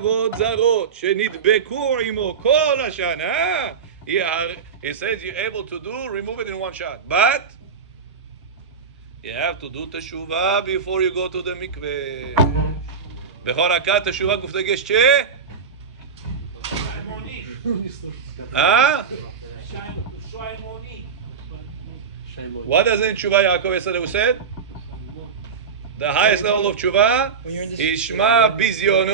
אבות זרות שנדבקו עמו כל השנה, he says you're able to remove it in one shot. But you have to do teshuvah before you go to the mikveh. בכל רכה תשובה גוף דגש ש... What does in תשובה יעקב yesterday said? The highest level of תשובה, ישמע ביזיונו,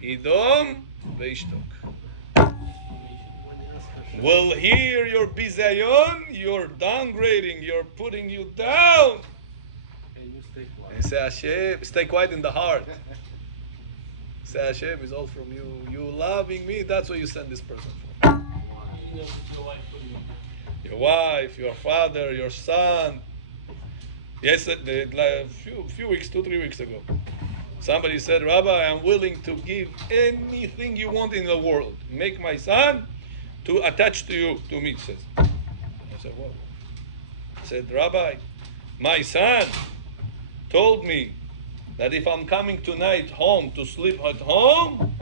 ידום וישתוק. Will hear your bizayon, you're downgrading, you're putting you down. And say Hashem, stay quiet in the heart. Say Hashem is all from you. You loving me, that's what you send this person for. Your wife, your father, your son. Yes, a few weeks, 2-3 weeks ago, somebody said, Rabbi, I'm willing to give anything you want in the world. Make my son to attach to you, to me, says. I said, what? I said, Rabbi, my son told me that if I'm coming tonight home to sleep at home,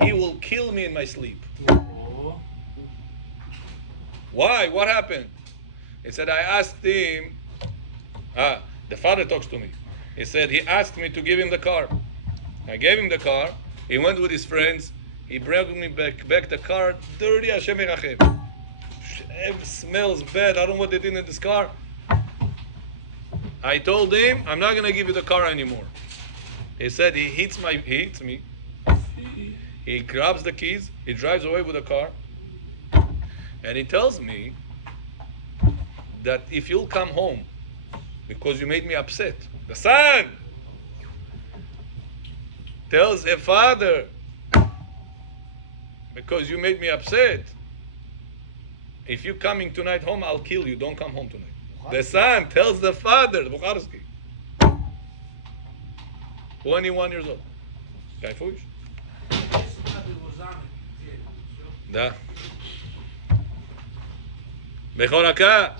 he will kill me in my sleep. Why? What happened? He said, I asked him, the father talks to me. He said, he asked me to give him the car. I gave him the car. He went with his friends. He brought me back the car, dirty, Hashem Yerachem. It smells bad. I don't know what they did in this car. I told him, I'm not going to give you the car anymore. He said, he hits me. He grabs the keys. He drives away with the car. And he tells me that if you'll come home, because you made me upset. The son tells a father, because you made me upset, if you're coming tonight home, I'll kill you. Don't come home tonight. The son tells the father, Bukharsky, 21 years old. Guy foolish? Da. Bechoraka.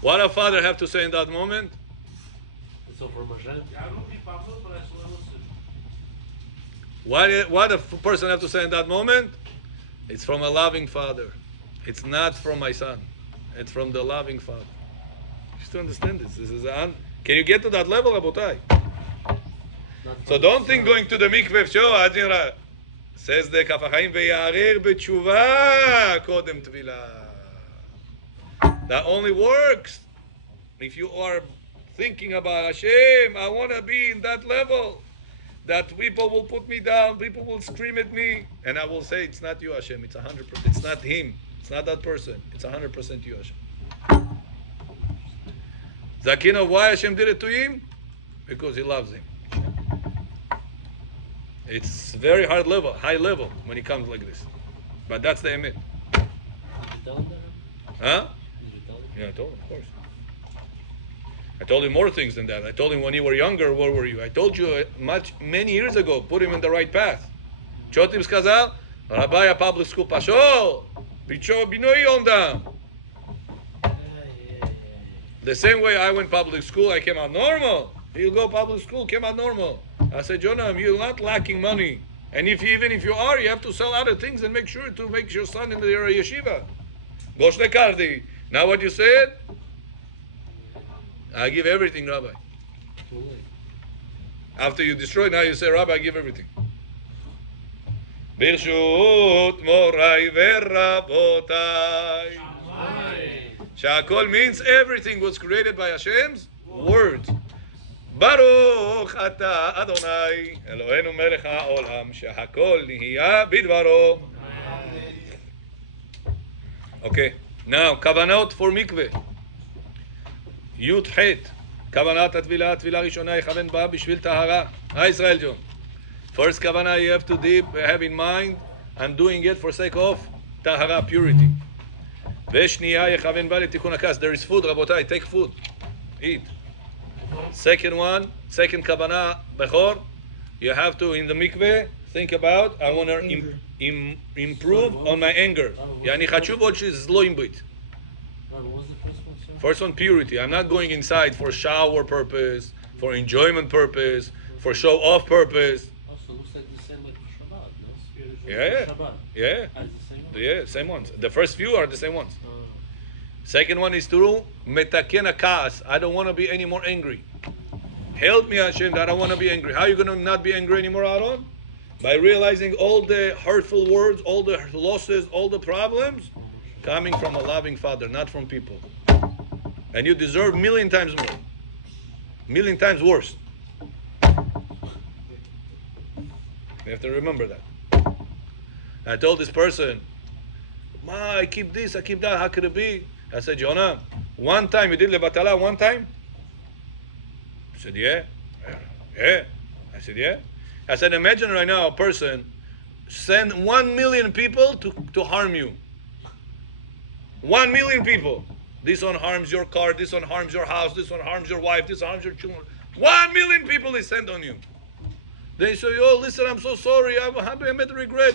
What a father have to say in that moment? What a person have to say in that moment? It's from a loving father. It's not from my son. It's from the loving father. Just to understand this. Can you get to that level, Rabotai? So don't think going to the mikveh show, says the Kaf HaChaim, ve'yarer b'tshuva kodem tvilah. That only works if you are thinking about Hashem. I want to be in that level that people will put me down, people will scream at me, and I will say, it's not you, Hashem. It's 100%. It's not him. It's not that person. It's 100% you, Hashem. Zakina, why Hashem did it to him? Because he loves him. It's very high level when he comes like this. But that's the emet. Huh? Yeah, I told him, of course. I told him more things than that. I told him when you were younger, where were you? I told you many years ago, put him in the right path. Chotim skazal, Rabbi public school pasho, bicho binoi ondam. The same way I went public school, I came out normal. He'll go public school, came out normal. I said, Jonah, you're not lacking money. And even if you are, you have to sell other things and make sure to make your son in the yeshiva. Gosh lekardi. Now what you said? I give everything, Rabbi. After you destroy, now you say, Rabbi, I give everything. Birshut morai verabotai. Shakol means everything was created by Hashem's word. Baruch ata Adonai Eloheinu melech haolam shehakol nihiya bidvaro. Okay. Now, kavanot for mikveh. Yud Het. Kavanat atvilah, atvilah rishona yechaven ba bishvil tahara. Hi, Israel John. First kavanah you have to have in mind, I'm doing it for sake of tahara, purity. Veshniya yechaven ba letikun hakas. There is food, Rabotai, take food. Eat. Second kavanah, bechor, you have to, in the mikveh, think about, I want to improve on my anger. Yani chachuv od shezlo imbit. First one, purity. I'm not going inside for shower purpose, for enjoyment purpose, for show off purpose. Also looks like the same like Yeah, same ones. The first few are the same ones. Second one is to metakena kaas. I don't want to be any more angry. Help me, Hashem, that I don't want to be angry. How are you going to not be angry anymore, Aaron? By realizing all the hurtful words, all the losses, all the problems coming from a loving Father, not from people. And you deserve 1,000,000 times more. 1,000,000 times worse. You have to remember that. I told this person, Ma, I keep this, I keep that, how could it be? I said, Jonah, one time you did levatala, one time? He said, yeah. Yeah. I said, yeah. I said, imagine right now a person send 1,000,000 people to harm you. 1,000,000 people. This one harms your car, this one harms your house, this one harms your wife, this one harms your children. 1,000,000 people they send on you. They say, oh, listen, I'm so sorry. I made a regret.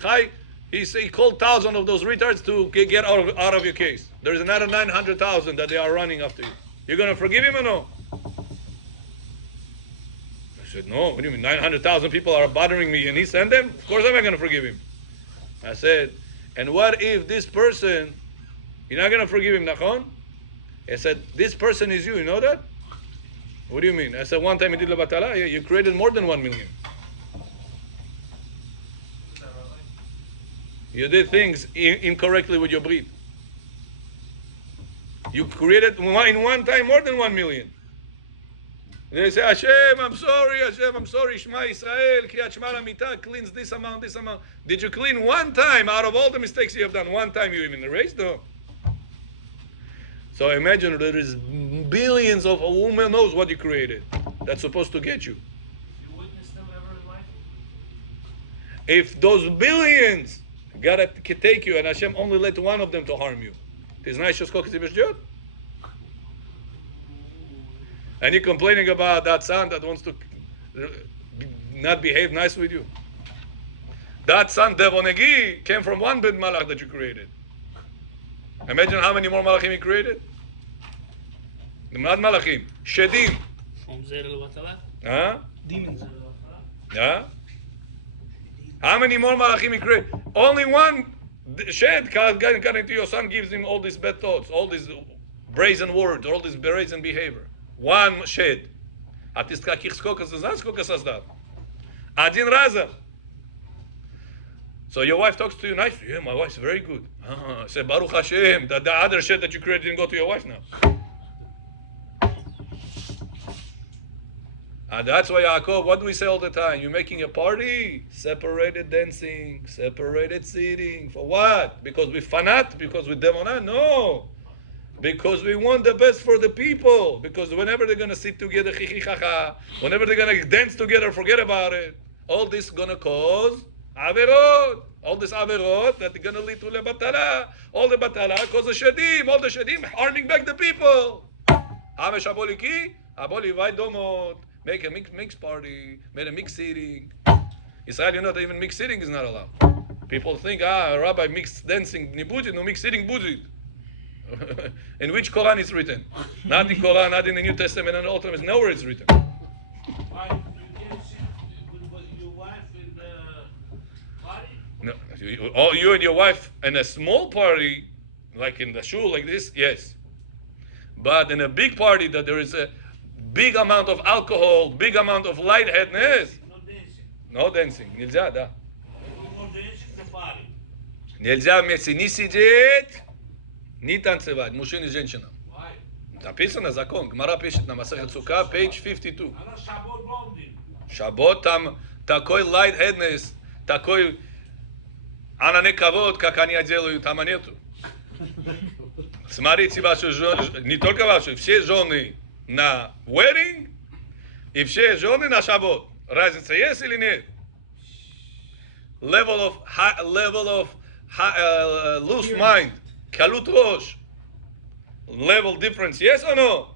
Chai, he called 1,000 of those retards to get out of your case. There's another 900,000 that they are running after you. You're going to forgive him or no? I said, no. What do you mean? 900,000 people are bothering me and he sent them? Of course I'm not going to forgive him. I said, and what if this person, you're not going to forgive him, Nachon? I said, this person is you know that? What do you mean? I said, one time you did levatala, you created more than 1,000,000. You did things incorrectly with your breed. You created in one time more than 1,000,000. They say, Hashem, I'm sorry, Hashem, I'm sorry, Shema Yisrael, Kriyat Shema Lamita cleans this amount, this amount. Did you clean one time out of all the mistakes you have done? One time you even erased them? So imagine there is billions of, a woman knows what you created. That's supposed to get you. You witnessed them ever in life? If those billions gotta take you and Hashem only let one of them to harm you, and you're complaining about that son that wants to not behave nice with you. That son, Devonegi, came from one big malach that you created. Imagine how many more malachim he created. Not malachim, shedim. Huh? Demons. Yeah? How many more malachim he created? Only one shed got into your son, gives him all these bad thoughts, all these brazen words, all this brazen behavior. One shed. А ты сколько создал? Один раза. So your wife talks to you nicely. Yeah, my wife's very good. Say Baruch Hashem. That the other shit that you created didn't go to your wife now. And that's why Yaakov, what do we say all the time? You're making a party? Separated dancing, separated seating. For what? Because we fanat? Because we demonat? No. Because we want the best for the people. Because whenever they're going to sit together, whenever they're going to dance together, forget about it. All this is going to cause averot. All this averot that are going to lead to lebatala. All the batala cause the shedim. All the shedim harming back the people. Hamesh aboliki, abolivai domot. Make a mixed party. Make a mixed seating. Israel, you know that even mixed seating is not allowed. People think, Rabbi mixed dancing nibudit, no mixed seating budit. In which Quran is written? Not in Quran, not in the New Testament and the Old Testament. Nowhere it's written. Why you can't sit with your wife in the party? No, you and your wife in a small party, like in the shul, like this, yes. But in a big party that there is a big amount of alcohol, big amount of lightheadedness. No dancing. No dancing. Нельзя, да. No dancing in the party. Нельзя вместе ни сидеть, ни танцевать, мужчина и женщина. Why? Написано закон. Гмара пишет на Масехет Сука, page 52. Она Shabbat blondin. Шаббат там такой lightheadedness, такой она не кавод, как они делают, там нету. Смотрите ваши жены, не только ваши, все жены на wedding и все жены на шаббат. Разница есть или нет? Level of loose mind. Kalut Rosh. Level difference, yes or no?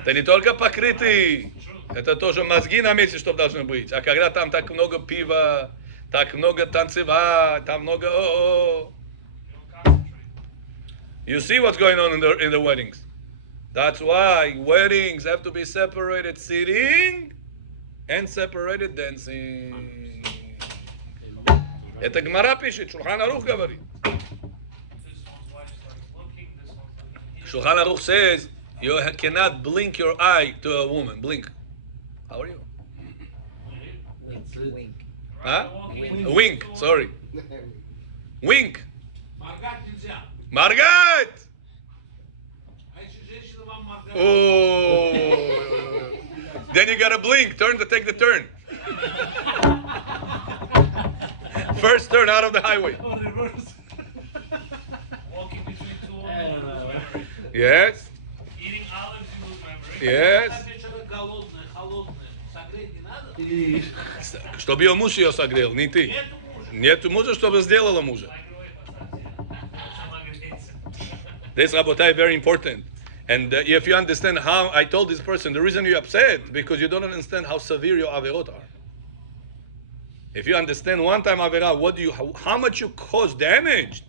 Это не только покрытый, это тоже мозги на месте, чтобы должны быть. А когда там так много пива, так много танцевать, там много You see what's going on in the weddings. That's why weddings have to be separated sitting and separated dancing. Это Гмара пишет, Шулхан Арух говорит. Shulchan Aruch says you cannot blink your eye to a woman. Blink. How are you? That's it. Wink. Huh? Wink. Sorry. Wink. Моргать нельзя. Margat. А если женщина вам моргает? Oh. Then you gotta blink. Turn to take the turn. First turn out of the highway. Walking between two women, you lose memory. Yes. Eating olives, you lose memory. Yes. Когда человек голодный, холодный, согреть не надо? Чтобы ее муж ее согрел, не ты. Нету мужа. Нет мужа, чтобы сделала мужа. Согревай, поставьте. Сама греется. This Rabotai very important. And if you understand how I told this person, the reason you're upset because you don't understand how severe your averot are. If you understand one time avera, how much you cause damage.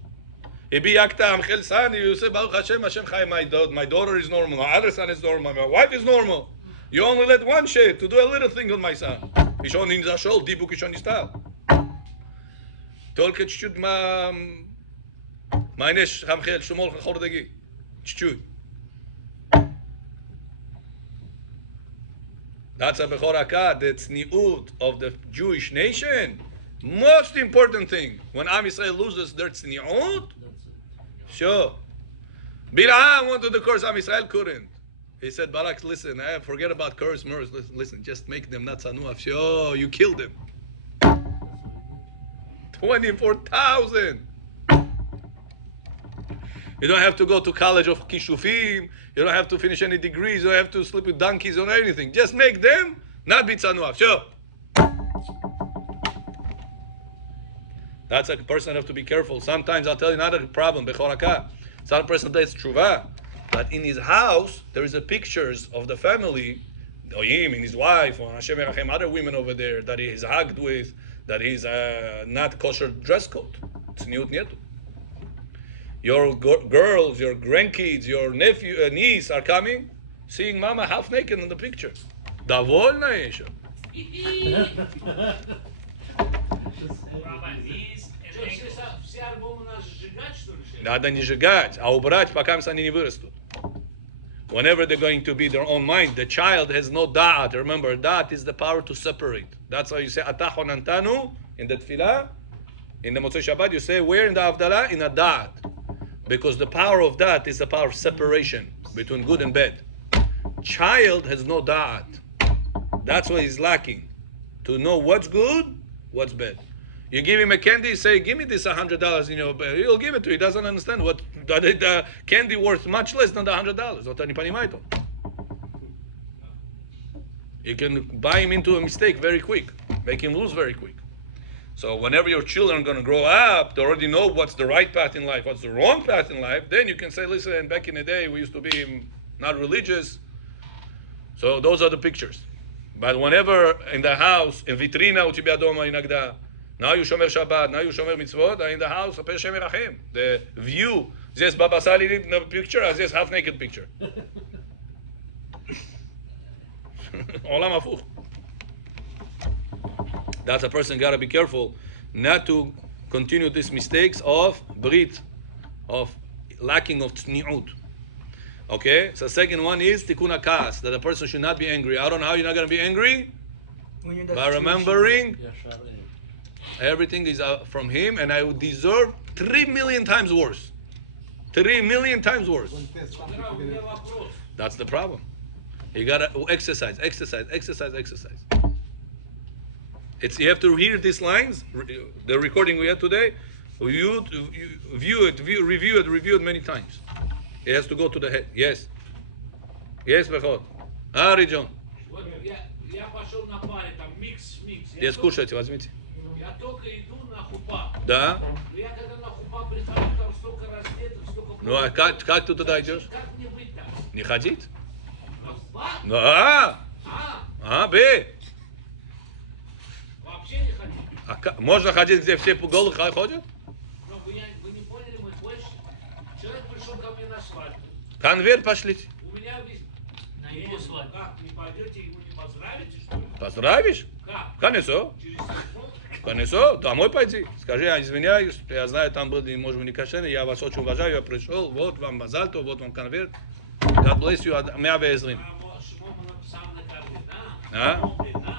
You say, Baruch Hashem, Hashem Chai, my daughter is normal, my other son is normal, my wife is normal. You only let one shade to do a little thing on my son. Еще не зашел, дибук еще не стал. Только чуть-чуть майнеш хамхел, шумол хахордаги. Чуть-чуть. That's a Bechoraka, the tzniut of the Jewish nation. Most important thing. When Am Yisrael loses their tzniut, sure. Bil'am wanted the curse, Am Yisrael couldn't. He said, Barak, listen, forget about curse, murder. Listen, just make them not tzanua. Sure, you killed them. 24,000. You don't have to go to college of Kishufim. You don't have to finish any degrees. You don't have to sleep with donkeys or anything. Just make them not be tzanuah. Sure. That's a person have to be careful. Sometimes I'll tell you another problem. Bechoraka. Some person does tshuva, but in his house there is a pictures of the family, him and his wife, or Hashem Yerachem, other women over there that he is hugged with, that he's not kosher dress code. Tzniut nietu. Your girls, your grandkids, your nephew, niece are coming, seeing mama half naked in the picture. Довольно еще. Все альбомы нас сжигать, что ли? Надо не сжигать, а убрать, пока они не вырастут. Whenever they're going to be their own mind, the child has no da'at. Remember, da'at is the power to separate. That's how you say, Atachon Antanu, in the tefillah. In the Motzei Shabbat, you say, where in the Avdalah? In a da'at. Because the power of that is the power of separation between good and bad. Child has no da'at. That's what he's lacking. To know what's good, what's bad. You give him a candy, say, give me this $100 in your bag. He'll give it to you. He doesn't understand what the candy worth much less than the $100. You can buy him into a mistake very quick. Make him lose very quick. So whenever your children are going to grow up, they already know what's the right path in life, what's the wrong path in life. Then you can say, listen, back in the day, we used to be not religious. So those are the pictures. But whenever in the house, in vitrina, now you shomer Shabbat, now you shomer mitzvot, and in the house, the view, this Baba Sali in the picture, as this half-naked picture. Olam hafuch. That's a person got to be careful not to continue these mistakes of brit, of lacking of tzniut. Okay? So second one is tikkun hakas, that a person should not be angry. I don't know how you're not going to be angry. By remembering everything is from him, and I would deserve 3 million times worse. 3 million times worse. That's the problem. You got to exercise. You have to hear these lines, the recording we had today, review it many times. It has to go to the head. Yes. Yes, Bechot. John. Я пошел на паре, там микс. Yes, кушайте, возьмите. Я только иду на хупа. Да. Я когда на хупа прихожу, там столько раздетых, столько... Ну, а как ты туда идешь? Как мне быть там? Не ходить? На хупа? Ну, Б. Вообще не ходить. Можно ходить, где все голых ходят? Но вы не поняли мой больше. Человек пришел ко мне на свадьбу. Конверт пошлите. У меня Как, не пойдете его не поздравите, что ли? Поздравишь? Как? Конечно. Через телефон? Конечно, домой пойди. Скажи, я извиняюсь, я знаю, там был, может быть, не кошерный, я вас очень уважаю, я пришел, вот вам мазальто, вот вам конверт. God bless you, 120. Шимон написал на карте, да? А? Помнит, да?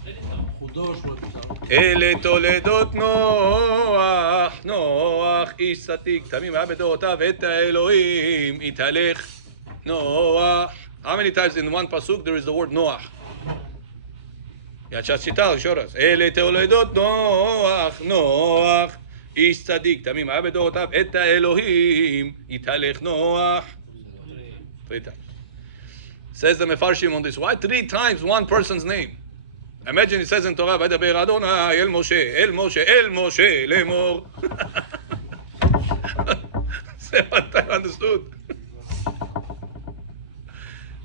Что это там? художник написал. אלה תולדות נוח, נוח איש צדיק, תמים היה בדורותיו את האלוהים, התהלך נוח. How many times in one pasuk there is the word נוח? עכשיו שיטה, еще раз. אלה תולדות נוח, נוח איש צדיק, תמים היה בדורותיו את האלוהים, התהלך נוח. 3 times. Says the Mefarshim on this. Why 3 times one person's name? Imagine it says in Torah, וידבר אדוני אל משה, אל משה, אל משה, לאמור. Say what I understood.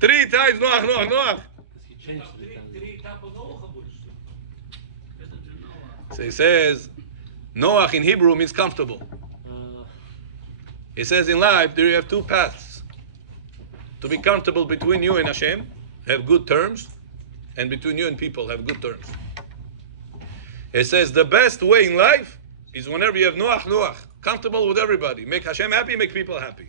3 times Noach, Noach, Noach. He changed Там it. три этапа Ноха будет, что ли? Это три Ноха. So he says, Noach in Hebrew means comfortable. He says in life, there you have 2 paths. To be comfortable between you and Hashem, have good terms, and between you and people, have good terms. He says the best way in life is whenever you have Noach, Noach, comfortable with everybody. Make Hashem happy, make people happy.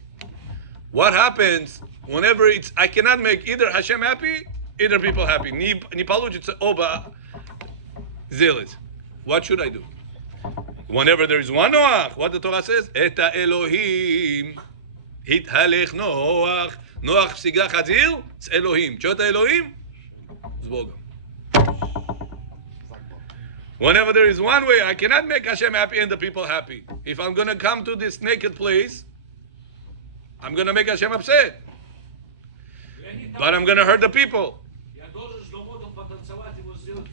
What happens whenever I cannot make either Hashem happy, either people happy. Ni получится оба сделать. What should I do? Whenever there is one Noach, what the Torah says, את האלוהים התהלך נוח. נוח פסיגה חזיר, זה אלוהים. תשאול את האלוהים, זה בוגם. Whenever there is one way, I cannot make Hashem happy and the people happy. If I'm going to come to this naked place, I'm going to make Hashem upset. But I'm going to hurt the people. Я должен с Ломотом потанцевать, его сделать.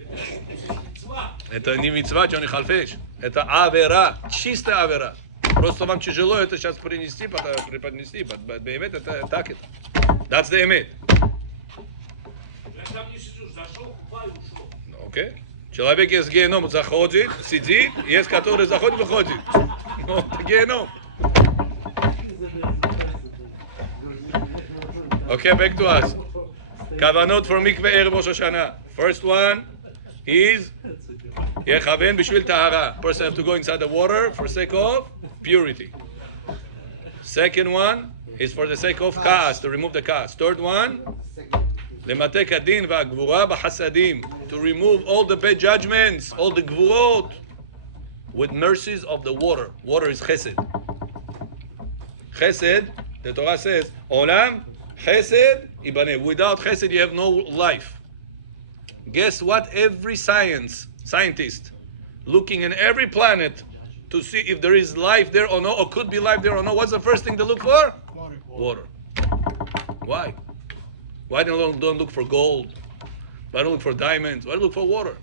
Это мицва. Это не митцва, что не халфеш. Это авера, чистая авера. Просто вам тяжело это сейчас преподнести, бемет это так это. That's the эмет. Я там не сижу, зашел, купаю, ушел. Окей? Человек из геном заходит, сидит, есть который заходит, выходит. Ну, это геном. Okay, back to us. Kavanot for mikveh erev Rosh Hashanah. First one is יכוון בשביל טהרה. Person have to go inside the water for sake of purity. Second one is for the sake of כעס, to remove the כעס. Third one, למטה כדין והגבורה בחסדים, to remove all the bad judgments, all the גבורות, with mercies of the water. Water is chesed. Chesed, the Torah says, עולם chesed ייבנה. Without chesed you have no life. Guess what? Every scientist looking in every planet to see if there is life there or no, or could be life there or no, what's the first thing they look for? Water. Why? Why don't look for gold? Why don't look for diamonds? Why look for water?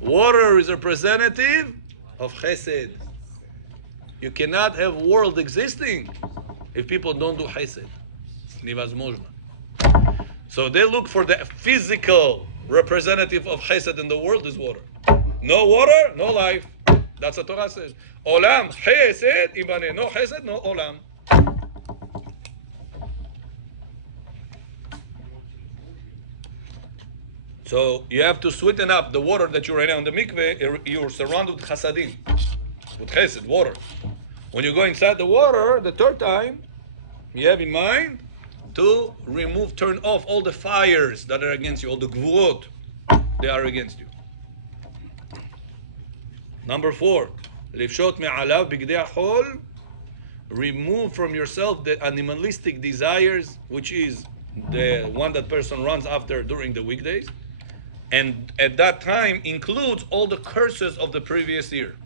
Water is a representative of chesed. You cannot have world existing if people don't do chesed. Невозможно. So they look for the physical representative of chesed in the world is water. No water, no life. That's what Torah says. Olam chesed ibane. No chesed, no olam. So you have to sweeten up the water that you're right now in the mikveh. You're surrounded with chasadim, with chesed, water. When you go inside the water, the third time, you have in mind to remove, turn off all the fires that are against you, all the gvurot, they are against you. Number 4, לפשוט מעליו בגדי החול, remove from yourself the animalistic desires, which is the one that person runs after during the weekdays, and at that time includes all the curses of the previous year.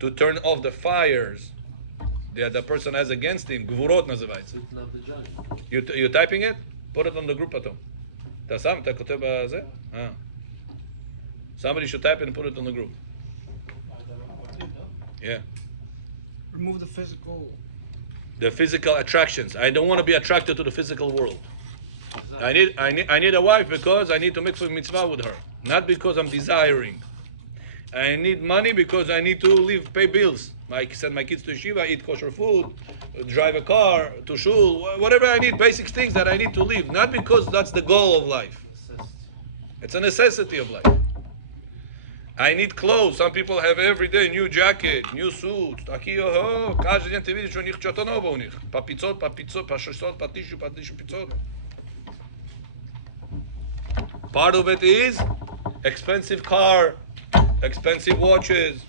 To turn off the fires that the person has against him, גבורות называется. You typing it? Put it on the group потом. אתה שם, אתה כותב בזה? Somebody should type it and put it on the group. Yeah. Remove the physical. The physical attractions. I don't want to be attracted to the physical world. I need a wife because I need to make some mitzvah with her, not because I'm desiring. I need money because I need to pay bills. Send my kids to yeshiva, eat kosher food, drive a car to shul, whatever I need, basic things that I need to live. Not because that's the goal of life. It's a necessity of life. I need clothes. Some people have every day new jacket, new suit. Aqui, каждый день ты видишь, что у них что-то новое у них. По 500, по 600, по 1500. Part of it is expensive car, expensive watches.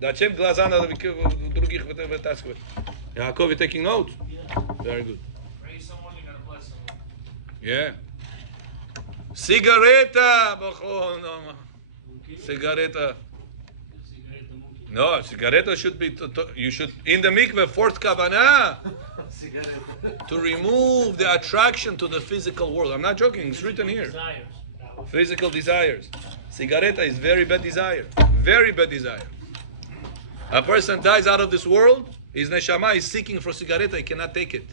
Зачем глаза надо других вытаскивать? Yaakov, you taking notes? Very good. Praise someone, you gotta bless someone. Yeah. Cigaretta. Cigaretta. No, cigaretta should be, you should, in the mikveh, fourth kavanah, to remove the attraction to the physical world. I'm not joking, it's written here. Physical desires. Cigaretta is very bad desire. Very bad desire. A person dies out of this world, his neshama is seeking for cigaretta, he cannot take it.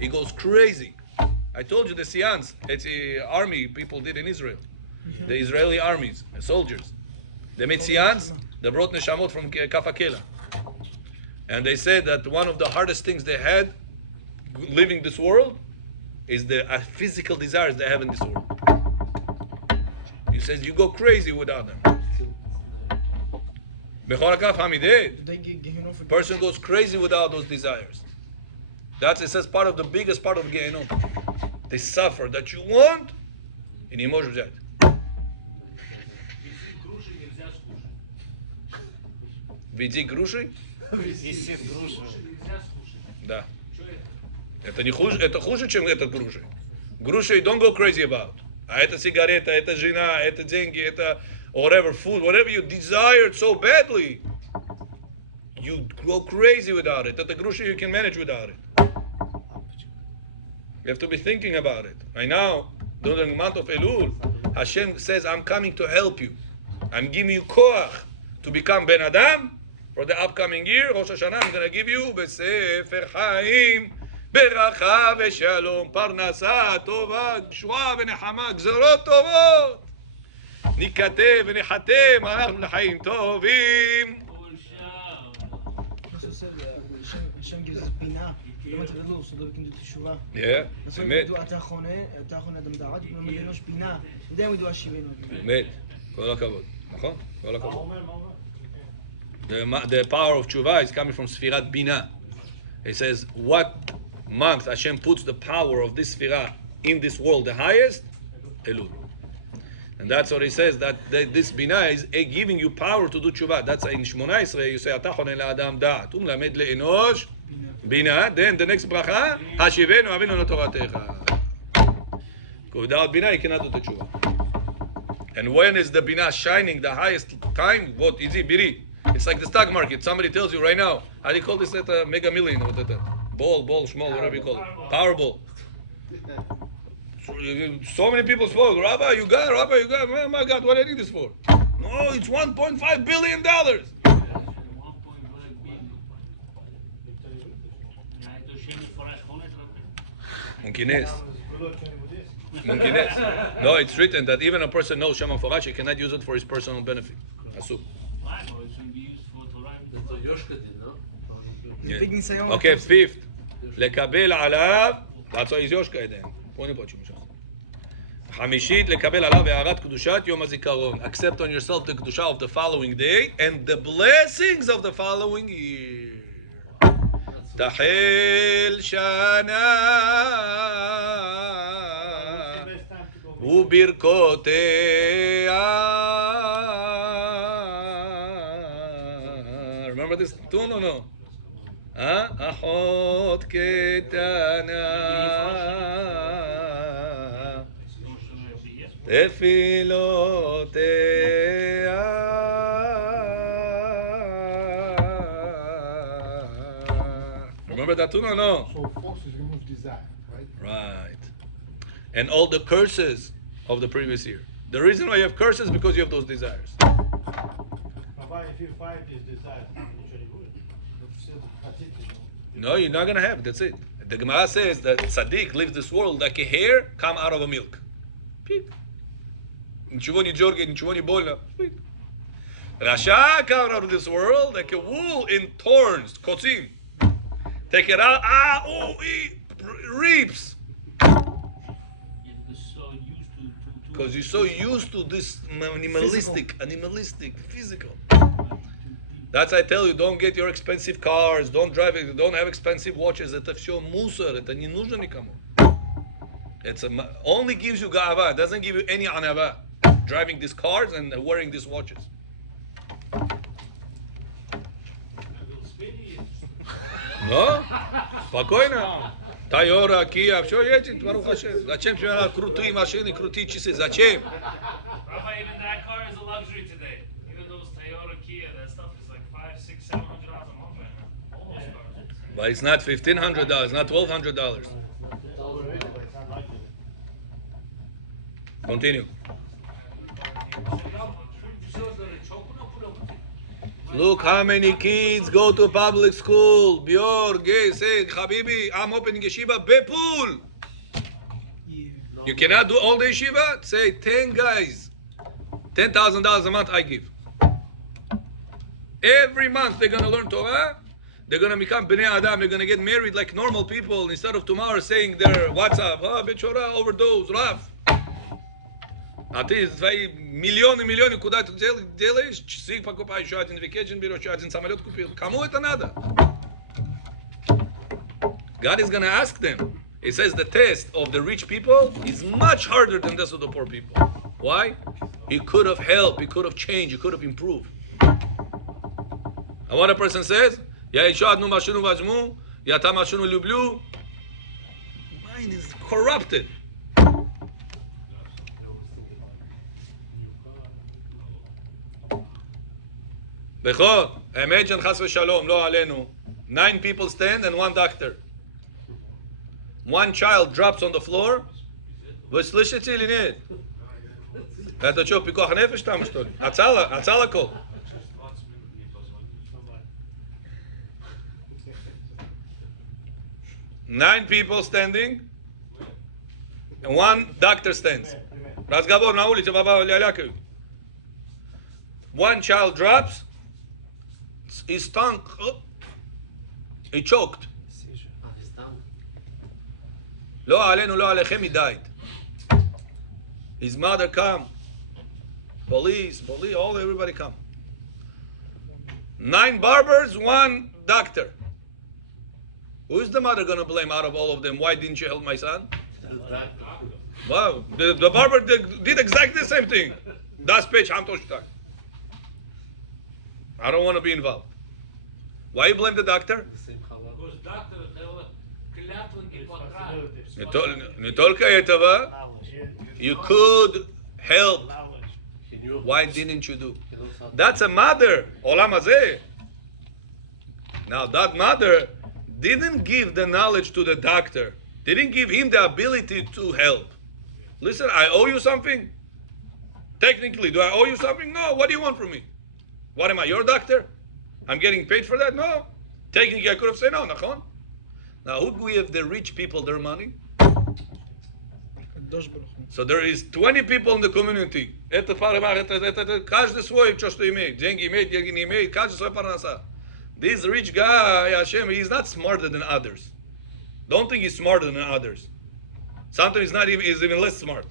He goes crazy. I told you the seance, it's the army people did in Israel. The Israeli armies, the soldiers. They made seance, they brought neshamot from Kafakela. And they said that one of the hardest things they had living this world is the physical desires they have in this world. He says you go crazy without them. Person goes crazy without those desires. That's, it says, part of the biggest part of Gehenom. They suffer that you want, and не можешь взять. Веди груши? Да. Это не хуже, это хуже, чем это груши. Груши don't go crazy about. А это сигарета, это жена, это деньги, это whatever food, whatever you desire so badly, you go crazy without it. That the grusha you can manage without it. You have to be thinking about it. Right now, during the month of Elul, Hashem says, I'm coming to help you. I'm giving you koach to become Ben Adam. For the upcoming year, Rosh Hashanah, I'm going to give you Besefer Chaim, Beracha Veshalom, Parnasa, Tova, Gshua Venechama, Gzerot Tovot. ניכתב ונחתם, אנחנו לחיים טובים. Also said Hashem gives us bina. He went to the law so that we can do teshuvah. Yeah, That's why we do אתה חונה אדם דעת, we do בינה. Then we do השבנו. אמת, כל הכבוד, נכון? כל הכבוד. The power of tshuva is coming from Sfirat Bina. It says, what month Hashem puts the power of this Sfirah in this world the highest? Elul. And that's what he says, that this bina is giving you power to do tshuva. That's in Shmona Esrei, you say, אתה חונן לאדם דעת, ומלמד לאנוש בינה. Then the next bracha, השיבנו אבינו לתורתך. Without bina, you cannot do the tshuva. And when is the bina shining the highest time? What is it? Biri. It's like the stock market. Somebody tells you right now, how do you call this? That mega million, or that ball, small, whatever you call it. Powerball. So many people spoke. Rabbi, you got. Oh my God, what do I need this for? No, it's $1.5 billion. Monkey No, it's written that even a person knows Shema Forash, he cannot use it for his personal benefit. Asuk. Yeah. Okay, fifth. לקבל עליו, that's why he's Yoshka then. חמישית, לקבל עליו הערת קדושת יום הזיכרון. Accept on yourself the קדושה of the following day and the blessings of the following year. תחל שנה וברכותיה. Remember this tune or no? אחות קטנה תפילותיה. Remember that tune or no? So forces remove desire, right? Right. And all the curses of the previous year. The reason why you have curses is because you have those desires. Rabbi, if you fight these desires, how usually good? No, you're not going to have. That's it. The Gemara says that tzaddik lives this world like a hair come out of a milk. Ничего не дергает, ничего не больно. Rasha come out of this world like a wool in thorns, kotzim. Take it out, reaps. Because you're so used to this animalistic, physical. That's I tell you, don't get your expensive cars, don't drive it, don't have expensive watches. Это все мусор, это не нужно никому. It's only gives you ga'ava, it doesn't give you any anava. Driving these cars and wearing these watches. No? Спокойно. Toyota, Kia, все едет, Барух Ашем. Зачем тебе надо крутые машины, крутые часы? Зачем? Rabbi, even that car is a luxury today. Even those Toyota, Kia, that stuff is like $500, $600, $700 a month, man. All those cars. But it's not $1,500, it's not $1,200. Continue. Look how many kids go to public school. Bior, gay, say, Habibi, I'm opening yeshiva, Bepul. You cannot do all the yeshiva? Say 10 guys. $10,000 a month I give. Every month they're going to learn Torah. They're going to become Bnei Adam. They're going to get married like normal people instead of tomorrow saying their WhatsApp, Bechora, overdose, rough. А ты свои миллионы, куда ты делаешь? Часы покупаешь, еще один vacation берешь, еще один самолет купил. Кому это надо? God is going to ask them. He says the test of the rich people is much harder than this of the poor people. Why? He could have helped, he could have changed, he could have improved. And what a person says, я еще одну машину возьму, я там машину люблю. Mind is corrupted. Imagine chas v'shalom, lo alenu. 9 people stand and 1 doctor. 1 child drops on the floor. Вы слышите или нет? Это что, пикох нефеш там, что ли? Ацала кол. Nine people standing and 1 doctor stands. Разговор на улице, баба лялякают. 1 child drops. His tongue, he choked. Lo alenu, lo alechem, he died. His mother come. Police, all everybody come. 9 barbers, 1 doctor. Who is the mother going to blame out of all of them? Why didn't you help my son? Wow, the barber did exactly the same thing. Das page, I don't want to be involved. Why you blame the doctor? Because doctor, Не только этого, you could help. Why didn't you do? That's a mother. Olam hazeh. Now that mother didn't give the knowledge to the doctor. Didn't give him the ability to help. Listen, I owe you something? Technically, do I owe you something? No. What do you want from me? What am I, your doctor? I'm getting paid for that? No. Technically, I could have said no, nachon. Now, who give the rich people their money? So there is 20 people in the community. Каждый свой, что имеет. Деньги имеет, деньги не имеет. Каждый свой парнаса. This rich guy, Hashem, he's not smarter than others. Don't think he's smarter than others. Sometimes he's even less smart.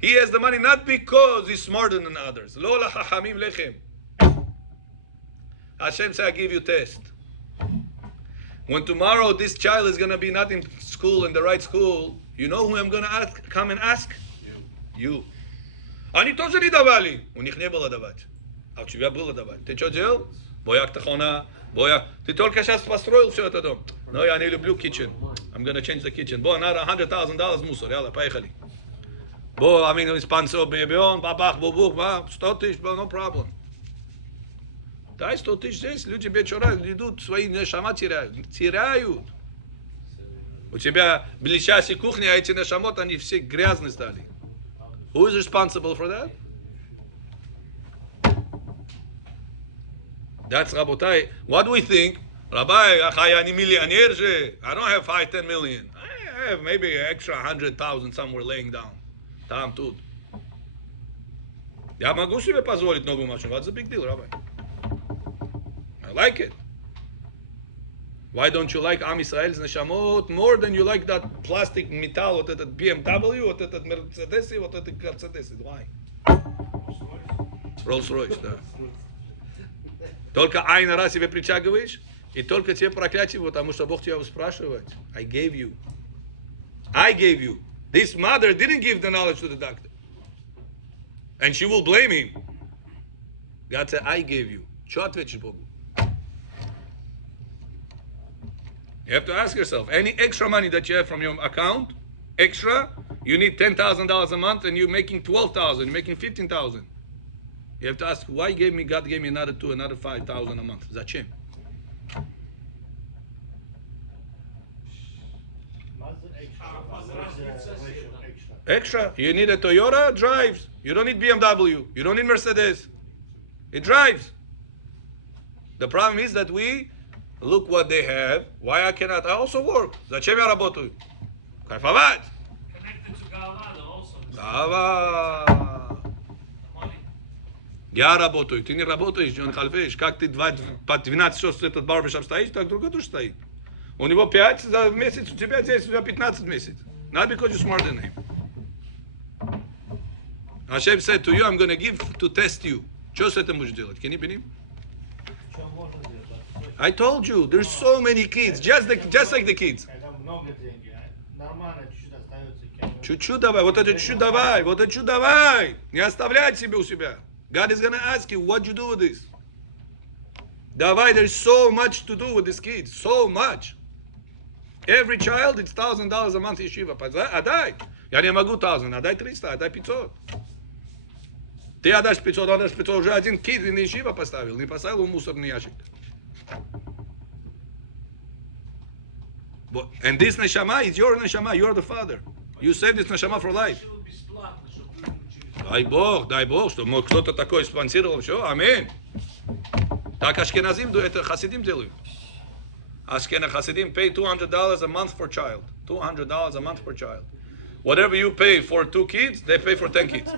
He has the money not because he's smarter than others. Lo lachachamim lechem. Hashem said, I give you test. When tomorrow this child is going to be not in school, in the right school, you know who I'm going to come and ask? You. Они тоже не давали. У них не было давать. А у тебя было давать. Ты что делал? Бояк тахона. Бояк. Ты только сейчас построил все это дом. No, я не люблю kitchen. I'm going to change the kitchen. Бо, надо $100,000 мусор. Яла, поехали. Бо, I mean, спонсор, бебион, бабах, бубух, 100 тысяч, no problem. Дай 100 тысяч здесь, люди вечера идут, свои нешама теряют. У тебя ближайшая кухня, а эти нешамот, они все грязные стали. Who is responsible for that? That's Rabotai. What do we think? Rabbi, אני millionaire, I don't have 5-10 million. I have maybe an extra 100,000 somewhere laying down. Tam tut. Я могу себе позволить новую машину. What's the big deal, Rabbi? I like it. Why don't you like Am Yisrael's Neshamot more than you like that plastic metal, вот этот BMW, вот этот Mercedes, вот этот Mercedes? Why? Rolls-Royce, да. Только один раз себе притягиваешь, и только тебе проклятие, потому что Бог тебя спрашивает. I gave you. I gave you. This mother didn't give the knowledge to the doctor. And she will blame him. God said, I gave you. Что ответишь Богу? You have to ask yourself, any extra money that you have from your account, extra, you need $10,000 a month and you're making $12,000, you're making $15,000. You have to ask, why God gave me another $2,000, another $5,000 a month? Zачем? Extra. You need a Toyota, drives. You don't need BMW. You don't need Mercedes. It drives. The problem is that we look what they have. Why I cannot? I also work. Зачем я работаю? Кайфовать. Connected to Gava also. Гава. Money. Я работаю. Ты не работаешь, Джон Хальфеш. Как ты по 12 часов этот барбершоп стоишь, так другой тоже стоит. У него 5 за месяц, у тебя здесь 15 месяцев. Not because you're smarter than him. Hashem said to you, I'm going to give to test you. Что с этим будешь делать? Can you believe? I told you, there's so many kids, just like the kids. Чуть-чуть давай, вот это чуть-чуть давай, вот это чуть давай. Не оставлять себе у себя. God is going to ask you, what you do with this? Давай, there's so much to do with these kids, so much. Every child, it's $1,000 a month yeshiva. Отдай. Я не могу 1,000, отдай 300, отдай 500. Ты отдашь 500, уже один кид на yeshiva поставил, не поставил в мусорный ящик. And this neshama is your neshama, you're the father. You save this neshama for life. Дай Бог, что кто-то такой спонсировал, все, аминь. Так ашкеназим, это хасидим делают. Ashkenaz Hasidim pay $200 a month per child. $200 a month per child. Whatever you pay for 2 kids, they pay for 10 kids.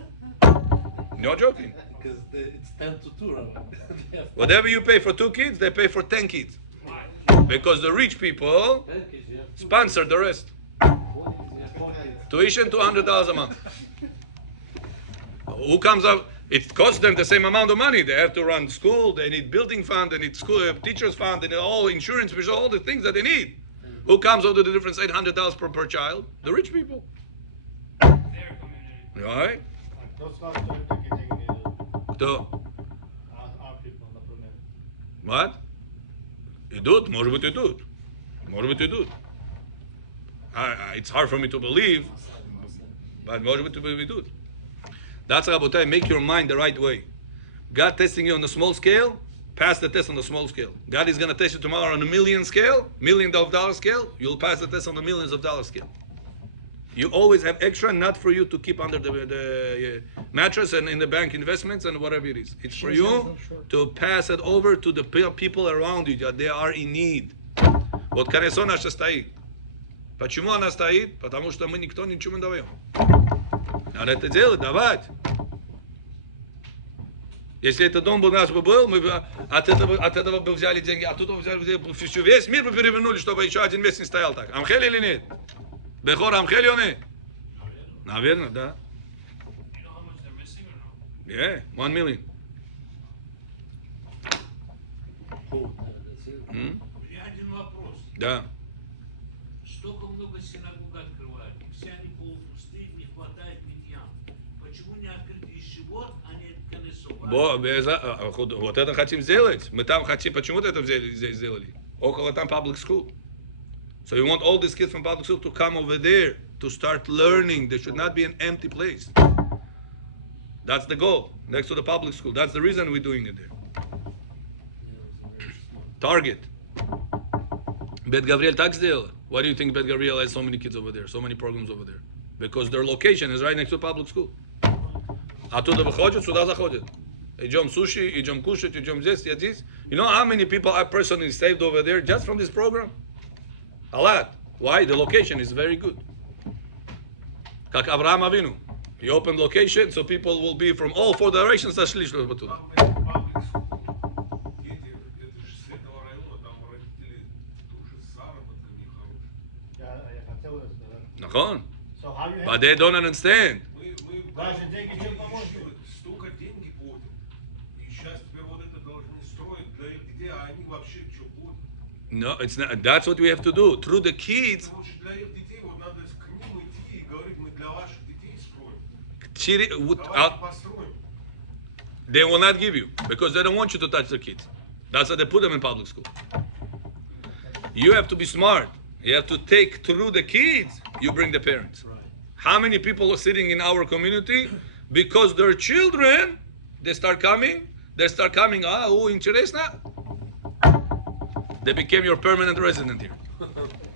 No joking. Because it's 10 to 2, Rabbi. Whatever you pay for 2 kids, they pay for 10 kids. Because the rich people sponsor the rest. Tuition $200 a month. Who comes up? It costs them the same amount of money. They have to run school. They need building fund. They need school teachers fund. They need all insurance, all the things that they need. Who comes up with the difference? $800 per child. The rich people. Their community. Right? Кто? What? Идут, может быть, идут. Может быть, идут. It's hard for me to believe, but может быть, идут. That's Rabotai, make your mind the right way. God testing you on a small scale, pass the test on the small scale. God is going to test you tomorrow on a million scale, $1,000,000 scale, you'll pass the test on the millions of dollars scale. You always have extra, not for you to keep under the mattress and in the bank investments and whatever it is. It's for you to pass it over to the people around you that they are in need. Вот колесо наше стоит. Почему она стоит? Потому что мы никто ничего не даем. Надо это делать, давать. Если этот дом бы наш был, мы бы от этого бы взяли деньги, оттуда взяли весь мир бы перевернули, чтобы еще один месяц не стоял так. Амхель или нет? Бехор Амхель или нет? Наверное, да. You know how much they're missing or no? Yeah, 1 million. Один вопрос. Да. Столько много синагог открывают, и все они полупустые, не хватает миньян. Почему не открыть ешивот, а не канесо? Вот это хотим сделать. Мы там хотим, почему-то это здесь сделали. Около там public school. So you want all these kids from public school to come over there to start learning. There should not be an empty place. That's the goal, next to the public school. That's the reason we're doing it there. Target. Bet Gavriel так сделала. Why do you think Bet Gavriel has so many kids over there, so many programs over there? Because their location is right next to public school. Оттуда выходят, сюда заходят. Идем суши, идем кушать, идем здесь, здесь. You know how many people I personally saved over there just from this program? A lot. Why? The location is very good. Как Авраам Авину. He opened location, so people will be from all four directions. Зашли, чтобы туда. Я хотел это сказать. נכון. So how you But they don't understand. Даже деньги чем поможет? Столько деньги платят. И сейчас теперь вот это должны строить. Да и где они вообще что будут? No, it's not. That's what we have to do. Through the kids, Лучше для их детей вот надо к ним идти и говорить, мы для ваших детей строим. Давайте построим. they will not give you because they don't want you to touch the kids. That's why they put them in public school. You have to be smart. You have to take through the kids. You bring the parents. How many people are sitting in our community because their children they start coming? Ah, интересно. They became your permanent resident here.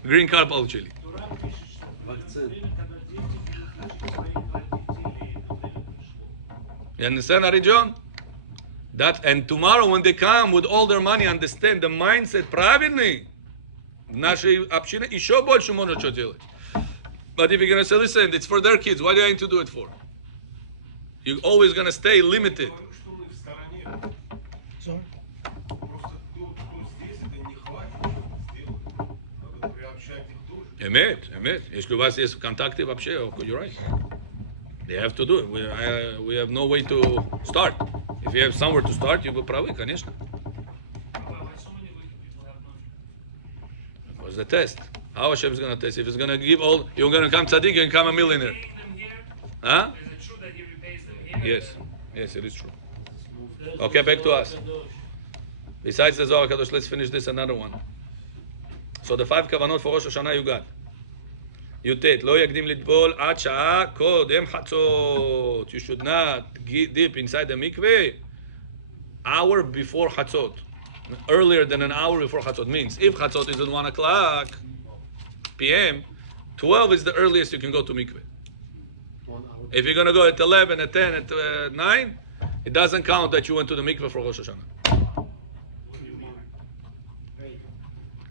Green card получили. Тура пишет, что Акцент. время, когда дети переходят своих родителей, это время пришло. You understand, Ari John? That and tomorrow when they come with all their money, understand the mindset правильный. В нашей общине еще больше можно что делать. But if you're gonna say, listen, it's for their kids, what are you going to do it for? You're always gonna stay limited. Говорю, что мы в стороне. So, Просто кто здесь, это не хватит сделать. Надо приобщать их тоже. Эмет. Если у вас есть контакты вообще, you're right. They have to do it. We have no way to start. If you have somewhere to start, you will правы, конечно. Why so many wicked people have money? It was the test. How Hashem is going to test? If He's going to give all, you're going to come tzaddik, you can come a millionaire. Paying them here? Huh? Is it true that he repays them here? Yes, it is true. Okay, back to us. Besides the Zohar Kadosh, let's finish this another one. So the 5 kavanot for Rosh Hashanah you got. י"ט, לא יקדים לטבול עד שעה קודם חצות. You should not dip inside the mikveh hour before chatzot. Earlier than an hour before chatzot means if chatzot is at 1 o'clock p.m., 12 is the earliest you can go to mikveh. 1 hour. If you're going to go at 11, at 10, at 9, it doesn't count that you went to the mikveh for Rosh Hashanah.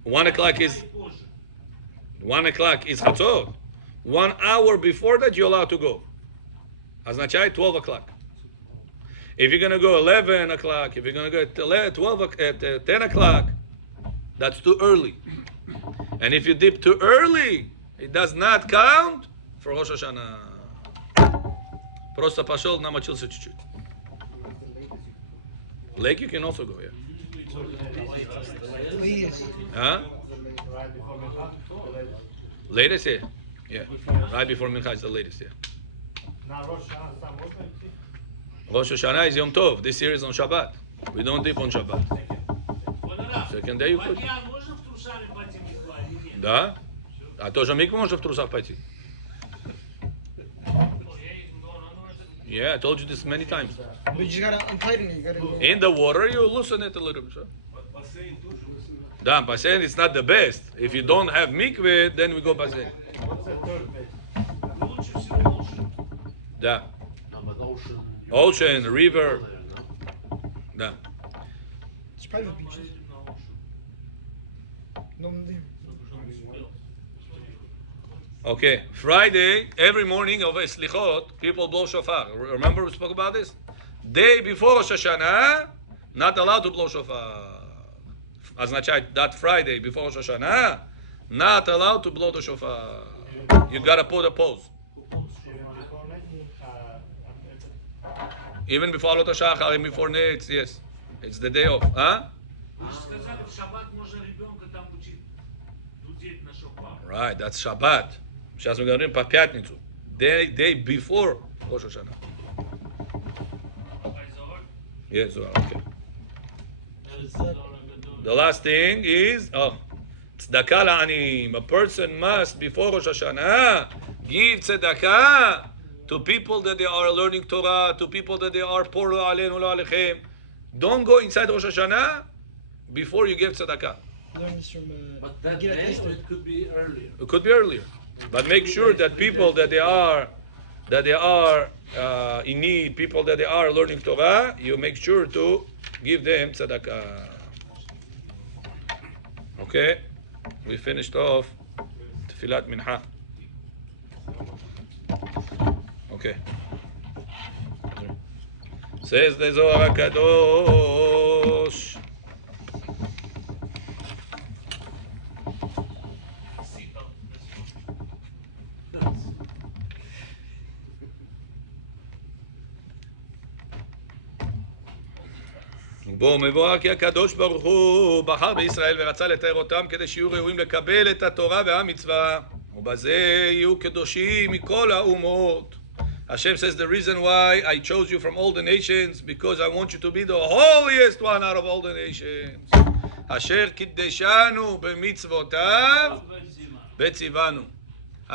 1 o'clock is 1 o'clock is chatzot. 1 hour before that, you're allowed to go. Означает 12 o'clock. If you're going to go 11 o'clock, if you're going to go at 12 at 10 o'clock, that's too early. And if you dip too early, it does not count for Rosh Hashanah. Просто пошел, намочился чуть-чуть. Lake you can also go, yeah. please. Huh? Right before Mincha, the Latest, latest. yeah. Yeah. Right before Mincha is the latest, yeah. Now Rosh Hashanah сам можно идти? Rosh Hashanah is Yom Tov. This year is on Shabbat. We don't dip on Shabbat. Second day you could. Вадья, можно в трусами пойти в Микву, или нет? Да? А тоже микву можно в трусах пойти? Oh, yeah, you can go on underwear. Yeah, I told you this many times. But you just gotta untighten it. You gotta. In the water, you loosen it a little bit. So. Бассейн тоже. Да, бассейн is not the best. If you don't have mikveh, then we go бассейн. What's the third base? Лучше всего лучше. Да. No, but ocean. Ocean, river. Да. It's private beaches. Поедем на Рош. No, there. Okay. Friday, every morning of Slichot, people blow shofar. Remember we spoke about this? Day before Rosh Hashanah, not allowed to blow shofar. Означает that Friday before Rosh Hashanah, not allowed to blow the shofar. You gotta put a pose. Even before Alot HaShachar, even before Netz, yes. It's the day of. Huh? Вы же сказали, в шаббат можно ребенка там учить дудеть на шофар. Right, that's Shabbat. Сейчас мы говорим по пятницу. Day before Rosh Hashanah. By Zohar. Yes, well, okay. The last thing is, tzedakah la'anim. A person must, before Rosh Hashanah, give tzedakah to people that they are learning Torah, to people that they are poor aleinu la'alechem. Don't go inside Rosh Hashanah before you give tzedakah. Learn this from. But that Get a day, taste of it could be earlier. It could be earlier, but make sure that people that they are in need, people that they are learning Torah, you make sure to give them tzedakah. Okay, we finished off Tfilat Minha. Okay. Says the Zohar HaKadosh. Seatbelt. בו מבואר כי הקדוש ברוך הוא בחר בישראל ורצה לתאר אותם כדי שיהיו ראויים לקבל את התורה והמצווה, ובזה יהיו קדושים מכל האומות. Hashem says the reason why I chose you from all the nations because I want you to be the holiest one out of all the nations. אשר קידשנו במצוותיו וציוונו.